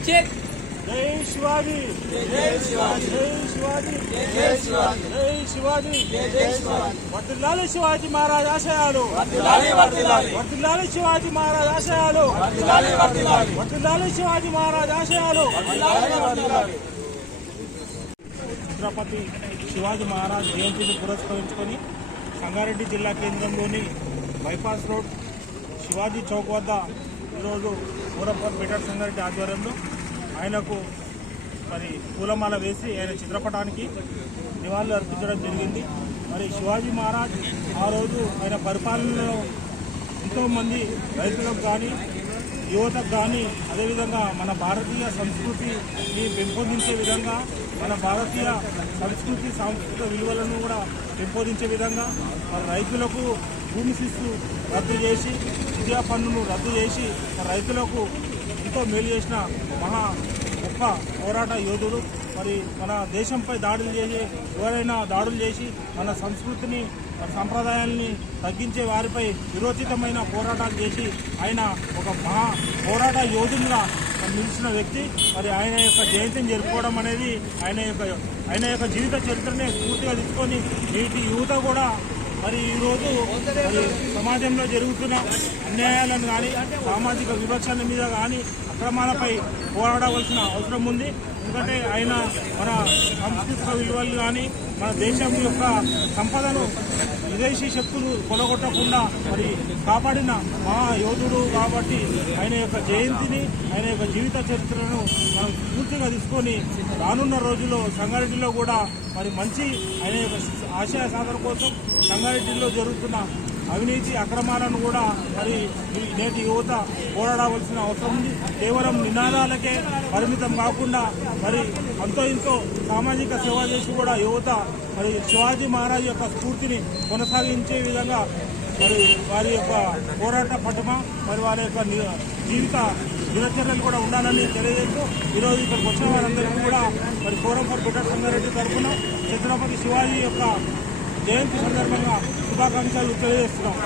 జై शिवाजी जय शिवाजी जय शिवाजी जय शिवाजी जय शिवाजी जय शिवाजी వర్దిల్లాలి శివాజీ మహారాజ్ ఆశయాలు శివాజీ మహారాజ్ ఆశయాలు శివాజీ మహారాజ్ ఆశయాలు వర్దిల్లాలి ఛత్రపతి శివాజీ మహారాజ్ జయంతిని పురస్కరించుకొని సంగారెడ్డి జిల్లా కేంద్రంలోని బైపాస్ రోడ్ శివాజీ చౌక్ వద్ద ఈరోజు ఊరప్ప పీటర్ సంగారెడ్డి ఆధ్వర్యంలో ఆయనకు మరి పూలమాల వేసి ఆయన చిత్రపటానికి నివాళులు అర్పించడం జరిగింది. మరి శివాజీ మహారాజ్ ఆ రోజు ఆయన పరిపాలనలో ఎంతోమంది రైతులకు కానీ యువతకు కానీ అదేవిధంగా మన భారతీయ సంస్కృతిని పెంపొందించే విధంగా మన భారతీయ సంస్కృతి సాంస్కృతిక విలువలను కూడా పెంపొందించే విధంగా మన రైతులకు భూమి శిస్తు రద్దు చేసి విద్యా పన్నును రద్దు చేసి రైతులకు ఎంతో మేలు చేసిన మహా గొప్ప పోరాట యోధుడు. మరి మన దేశంపై దాడులు చేసి ఎవరైనా దాడులు చేసి మన సంస్కృతిని మన సంప్రదాయాల్ని తగ్గించే వారిపై విరోచితమైన పోరాటాలు చేసి ఆయన ఒక మహా పోరాట యోధునిగా నిలిచిన వ్యక్తి. మరి ఆయన యొక్క జయంతిని జరుపుకోవడం అనేది ఆయన యొక్క ఆయన యొక్క జీవిత చరిత్రనే పూర్తిగా తీసుకొని నేటి యువత కూడా మరి ఈరోజు సమాజంలో జరుగుతున్న అన్యాయాలను కానీ సామాజిక వివక్షల మీద కానీ అక్రమాలపై పోరాడవలసిన అవసరం ఉంది. ఎందుకంటే ఆయన మన సాంస్కృతిక విలువలు కానీ మన దేశం యొక్క సంపదను విదేశీ శక్తులు కొలగొట్టకుండా మరి కాపాడిన మహా యోధుడు కాబట్టి ఆయన యొక్క జయంతిని ఆయన యొక్క జీవిత చరిత్రను మనం పూర్తిగా తీసుకొని రానున్న రోజుల్లో సంగారెడ్డిలో కూడా మరి మంచి ఆయన యొక్క ఆశయ సాధన కోసం సంగారెడ్డిలో జరుగుతున్న అవినీతి అక్రమాలను కూడా మరి ఈ నేటి యువత పోరాడవలసిన అవసరం ఉంది. కేవలం నినాదాలకే పరిమితం కాకుండా మరి అంతో ఇంతో సామాజిక సేవ చేసి కూడా యువత మరి శివాజీ మహారాజ్ యొక్క స్ఫూర్తిని కొనసాగించే విధంగా మరి వారి యొక్క పోరాట పటమ మరి వారి యొక్క జీవిత దినచర్యలు కూడా ఉండాలని తెలియజేస్తూ ఈరోజు ఇక్కడికి వచ్చిన వారందరికీ కూడా మరి ఫోరం ఫర్ బెటర్ సంగారెడ్డి తరఫున ఛత్రపతి శివాజీ యొక్క జయంతి సందర్భంగా శుభాకాంక్షలు తెలియజేస్తున్నాం.